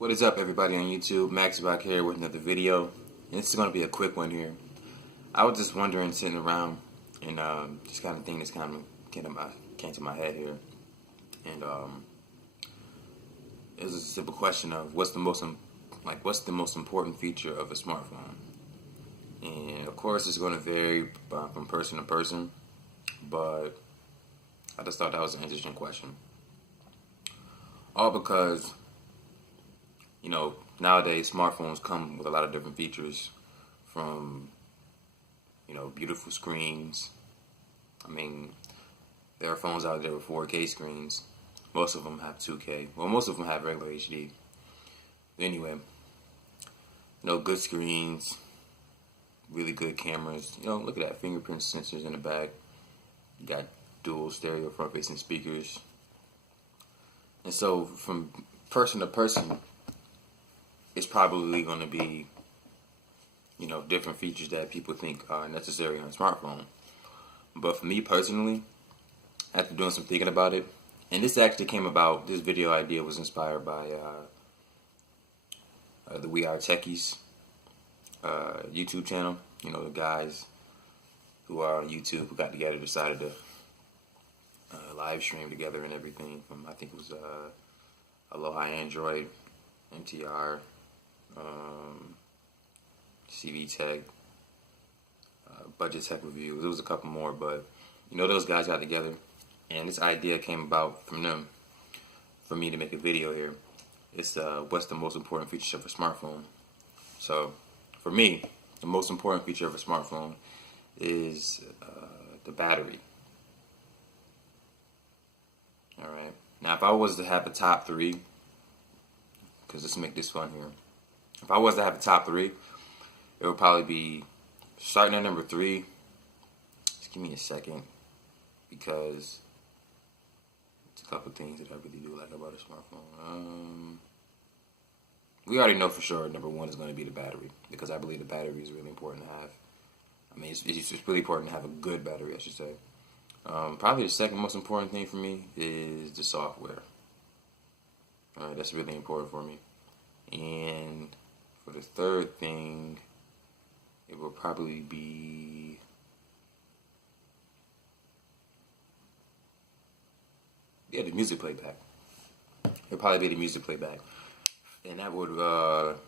What is up, everybody on YouTube? Max back here with another video. And this is going to be a quick one here. I was just wondering, sitting around, and just kind of thing that's kind of came to my head here. And it was a simple question of what's the most important feature of a smartphone? And of course, it's going to vary from person to person, but I just thought that was an interesting question. All because, nowadays smartphones come with a lot of different features, from, beautiful screens. I mean, there are phones out there with 4K screens. Most of them have 2K. Well, most of them have regular HD. Anyway, good screens, really good cameras. Look at that, fingerprint sensors in the back. You got dual stereo front-facing speakers. And so, from person to person, it's probably going to be, different features that people think are necessary on a smartphone. But for me personally, after doing some thinking about it, and this actually came about, this video idea was inspired by the We Are Techies YouTube channel. The guys who are on YouTube who got together, decided to live stream together and everything from, I think it was Aloha Android, MTR, CV Tech, Budget Tech Review. There was a couple more, but those guys got together, and this idea came about from them for me to make a video here. It's what's the most important feature of a smartphone. So for me, the most important feature of a smartphone is the battery. Alright, now if I was to have a top three, because let's make this fun here. If I was to have a top three, it would probably be, starting at number 3. Just give me a second, because it's a couple things that I really do like about a smartphone. We already know for sure number 1 is going to be the battery, because I believe the battery is really important to have. I mean, it's really important to have a good battery, I should say. Probably the second most important thing for me is the software. Alright, that's really important for me. And for the third thing, it will probably be the music playback. It'll probably be the music playback. And that would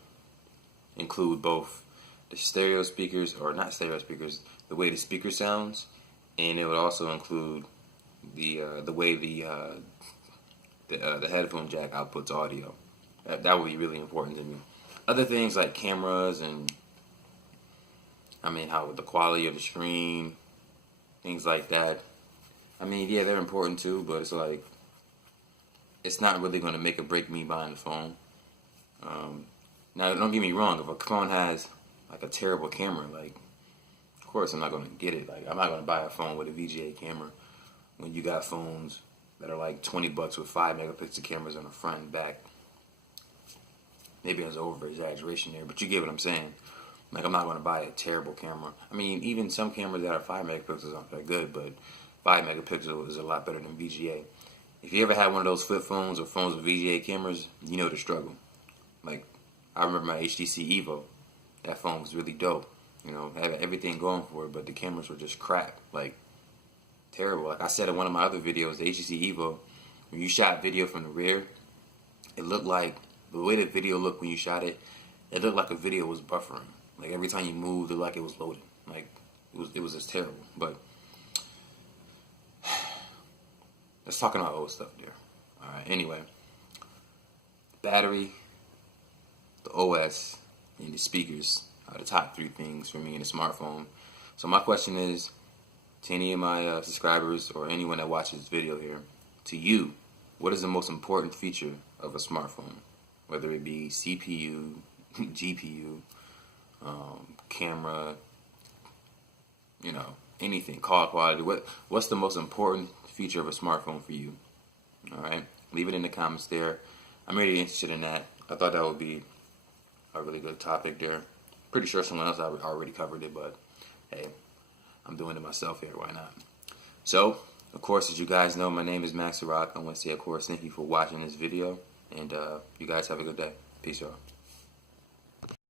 include both the stereo speakers, or not stereo speakers, the way the speaker sounds, and it would also include the way the headphone jack outputs audio. That would be really important to me. Other things like cameras and, how the quality of the screen, things like that. Yeah, they're important too, but it's like, it's not really going to make or break me buying the phone. Now, don't get me wrong, if a phone has like a terrible camera, like, of course I'm not going to get it. Like, I'm not going to buy a phone with a VGA camera when you got phones that are like $20 with 5 megapixel cameras on the front and back. Maybe it was over exaggeration there, but you get what I'm saying. Like, I'm not going to buy a terrible camera. Even some cameras that are 5 megapixels aren't that good, but 5 megapixels is a lot better than VGA. If you ever had one of those flip phones or phones with VGA cameras, you know the struggle. Like, I remember my HTC Evo. That phone was really dope. Had everything going for it, but the cameras were just crap. Like, terrible. Like I said in one of my other videos, the HTC Evo, when you shot video from the rear, it looked like, the way the video looked when you shot it, it looked like a video was buffering. Like, every time you moved, it looked like it was loading. Like, it was just terrible. But let's talk about old stuff there. Alright, anyway. Battery, the OS, and the speakers are the top 3 things for me in a smartphone. So my question is, to any of my subscribers or anyone that watches this video here, to you, what is the most important feature of a smartphone? Whether it be CPU, GPU, camera, anything, call quality. What's the most important feature of a smartphone for you? Alright, leave it in the comments there. I'm really interested in that. I thought that would be a really good topic there. Pretty sure someone else already covered it, but hey, I'm doing it myself here, why not? So, of course, as you guys know, my name is Max Rock. I want to say, of course, thank you for watching this video. And you guys have a good day. Peace, y'all.